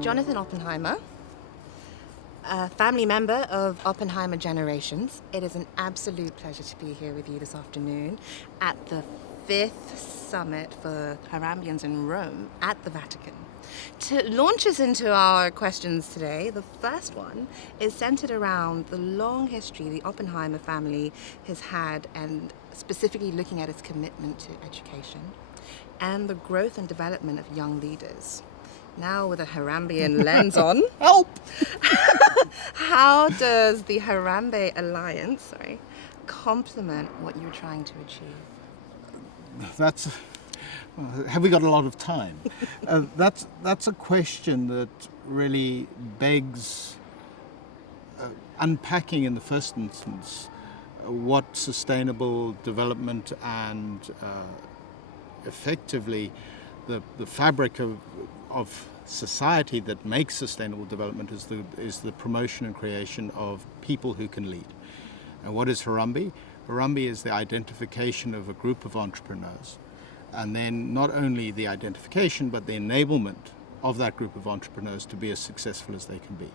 Jonathan Oppenheimer, a family member of Oppenheimer Generations. It is an absolute pleasure to be here with you this afternoon at the 5th Summit for Harambeans in Rome at the Vatican. To launch us into our questions today, the first one is centered around the long history the Oppenheimer family has had, and specifically looking at its commitment to education and the growth and development of young leaders. Now with a Harambean lens on, Help! how does the Harambe Alliance, complement what you're trying to achieve? Have we got a lot of time? That's a question that really begs unpacking in the first instance what sustainable development and effectively the fabric of society that makes sustainable development is the promotion and creation of people who can lead. And what is Harambe? Harambe is the identification of a group of entrepreneurs, and then not only the identification but the enablement of that group of entrepreneurs to be as successful as they can be.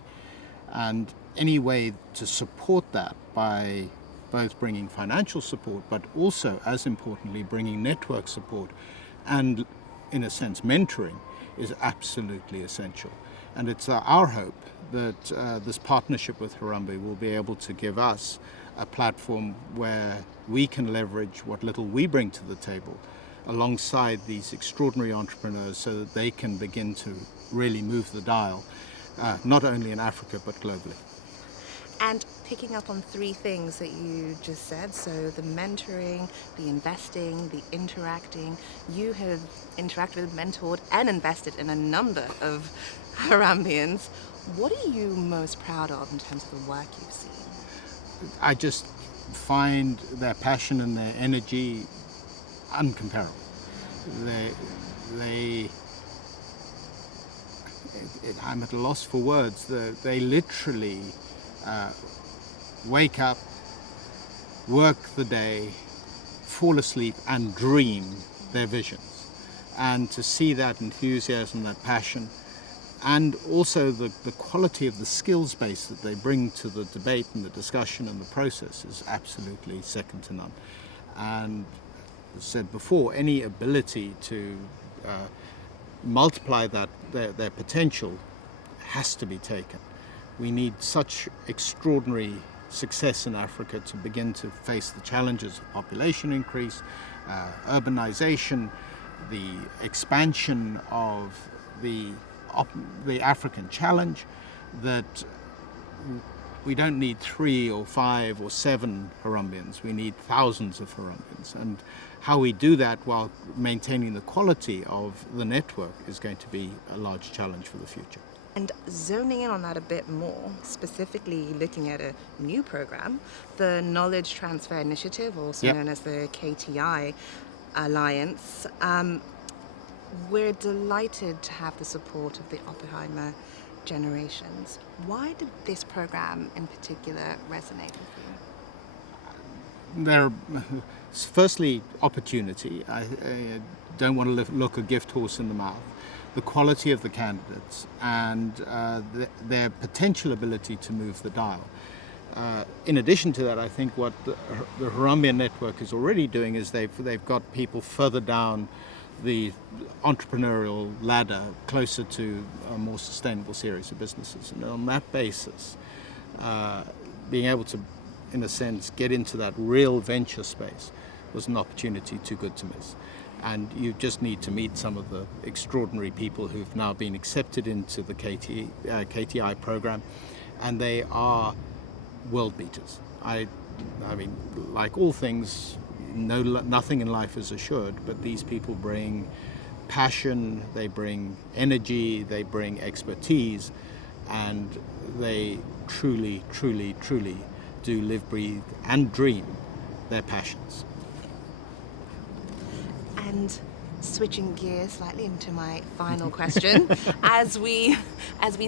And any way to support that by both bringing financial support but also, as importantly, bringing network support and, in a sense, mentoring is absolutely essential. And it's our hope that this partnership with Harambe will be able to give us a platform where we can leverage what little we bring to the table alongside these extraordinary entrepreneurs so that they can begin to really move the dial, not only in Africa but globally. And picking up on three things that you just said, so the mentoring, the investing, the interacting. You have interacted, mentored, and invested in a number of Harambeans. What are you most proud of in terms of the work you've seen? I just find their passion and their energy uncomparable. I'm at a loss for words. They literally wake up, work the day, fall asleep, and dream their visions. And to see that enthusiasm, that passion, and also the quality of the skills base that they bring to the debate and the discussion and the process is absolutely second to none. And as said before, any ability to multiply their potential has to be taken. We need such extraordinary success in Africa to begin to face the challenges of population increase, urbanization, the expansion of the African challenge, that we don't need 3 or 5 or 7 Harambeans, we need thousands of Harambeans. And how we do that while maintaining the quality of the network is going to be a large challenge for the future. And zoning in on that a bit more, specifically looking at a new program, the Knowledge Transfer Initiative, also known as the KTI Alliance, we're delighted to have the support of the Oppenheimer Generations. Why did this program in particular resonate with you? Firstly, opportunity. I don't want to look a gift horse in the mouth. The quality of the candidates and their potential ability to move the dial. In addition to that, I think what the Harambean network is already doing is they've got people further down the entrepreneurial ladder, closer to a more sustainable series of businesses. And on that basis, being able to, in a sense, get into that real venture space was an opportunity too good to miss. And you just need to meet some of the extraordinary people who've now been accepted into the KTI program, and they are world beaters. I mean, like all things, nothing in life is assured, but these people bring passion, they bring energy, they bring expertise, and they truly, truly, truly do live, breathe, and dream their passions. And switching gears slightly into my final question, as we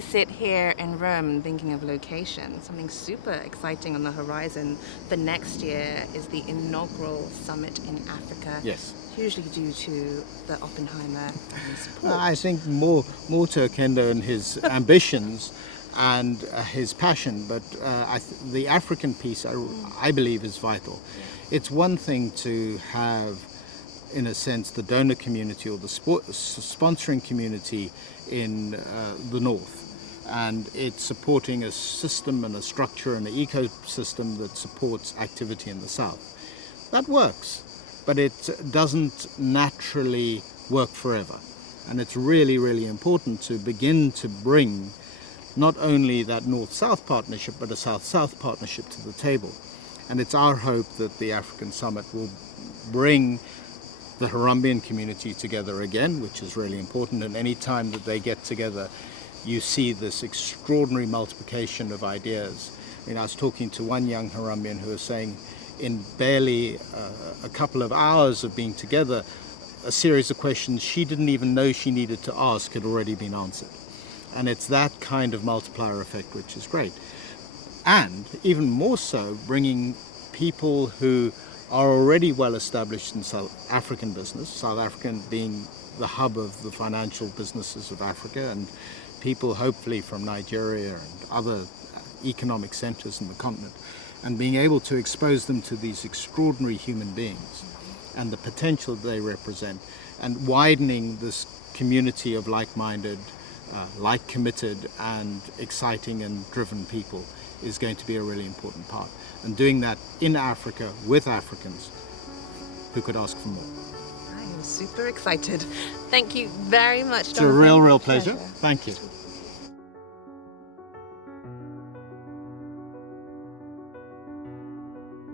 sit here in Rome and thinking of location, something super exciting on the horizon for next year is the inaugural summit in Africa. Yes. hugely due to the Oppenheimer support. I think more to Okendo and his ambitions and his passion, but the African piece, I believe, is vital. It's one thing to have, in a sense, the donor community or the sponsoring community in the north, and it's supporting a system and a structure and an ecosystem that supports activity in the south. That works, but it doesn't naturally work forever. And it's really, really important to begin to bring not only that north-south partnership, but a south-south partnership to the table. And it's our hope that the African Summit will bring the Harambean community together again, which is really important. And any time that they get together, you see this extraordinary multiplication of ideas. I mean, I was talking to one young Harambean who was saying in barely a couple of hours of being together, a series of questions she didn't even know she needed to ask had already been answered. And it's that kind of multiplier effect which is great. And even more so, bringing people who are already well established in South African business, South African being the hub of the financial businesses of Africa, and people hopefully from Nigeria and other economic centers in the continent, and being able to expose them to these extraordinary human beings and the potential they represent, and widening this community of like-minded, like-committed and exciting and driven people is going to be a really important part. And doing that in Africa with Africans, who could ask for more? I am super excited. Thank you very much, It's a Jonathan. real pleasure. Thank you.